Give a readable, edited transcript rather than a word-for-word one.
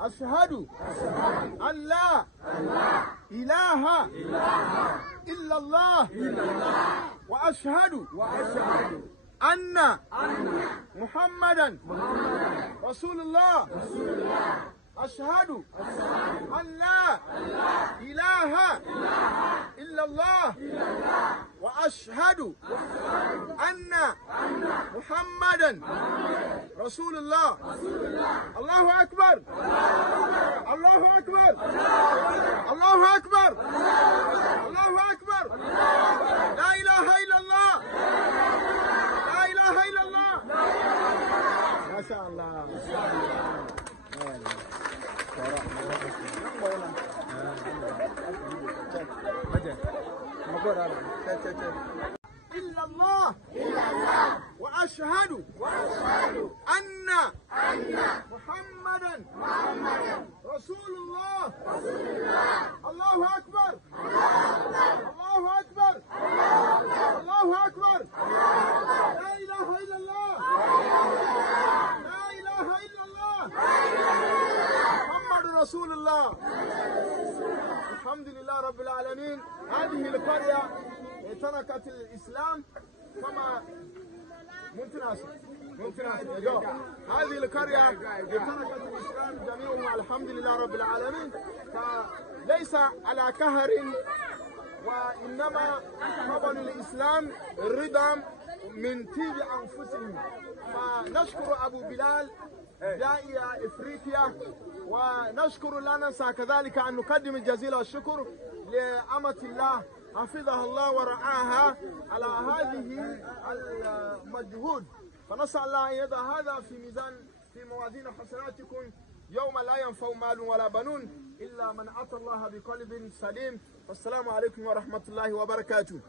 أشهد أن لا إله إلا الله وأشهد أن محمدا رسول الله. أشهد أن لا إله إلا الله وأشهد أن محمدا رسول الله. الله أكبر، الله أكبر، الله أكبر، الله أكبر. لا إله إلا الله، لا إله إلا الله. ما شاء الله. إلا الله وأشهد أن محمدا رسول الله. الله أكبر، الله أكبر، الله أكبر. لا إله إلا الله، لا إله إلا الله. محمد رسول الله. الحمد لله رب العالمين. هذه القرية تركت الإسلام كما هذه القرية تركت الإسلام جميعها الحمد لله رب العالمين، فليس على كهر وإنما قبل الإسلام الرضا من طيب أنفسهم. فنشكر أبو بلال داعية إفريقيا، ونشكر لا ننسى كذلك أن نقدم جزيل الشكر لأمة الله حفظها الله ورعاها على هذه المجهود. فنسأل الله أن يضع هذا في موازين حسناتكم يوم لا ينفع مال ولا بنون إلا من أتى الله بقلب سليم. والسلام عليكم ورحمة الله وبركاته.